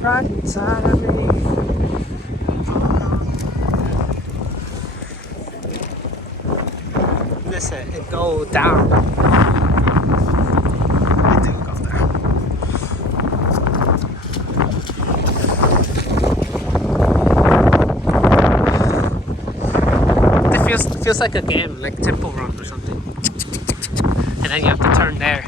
right inside of me. Listen, it go down. It do go down. It feels like a game, like Temple Run or something. And then you have to turn there.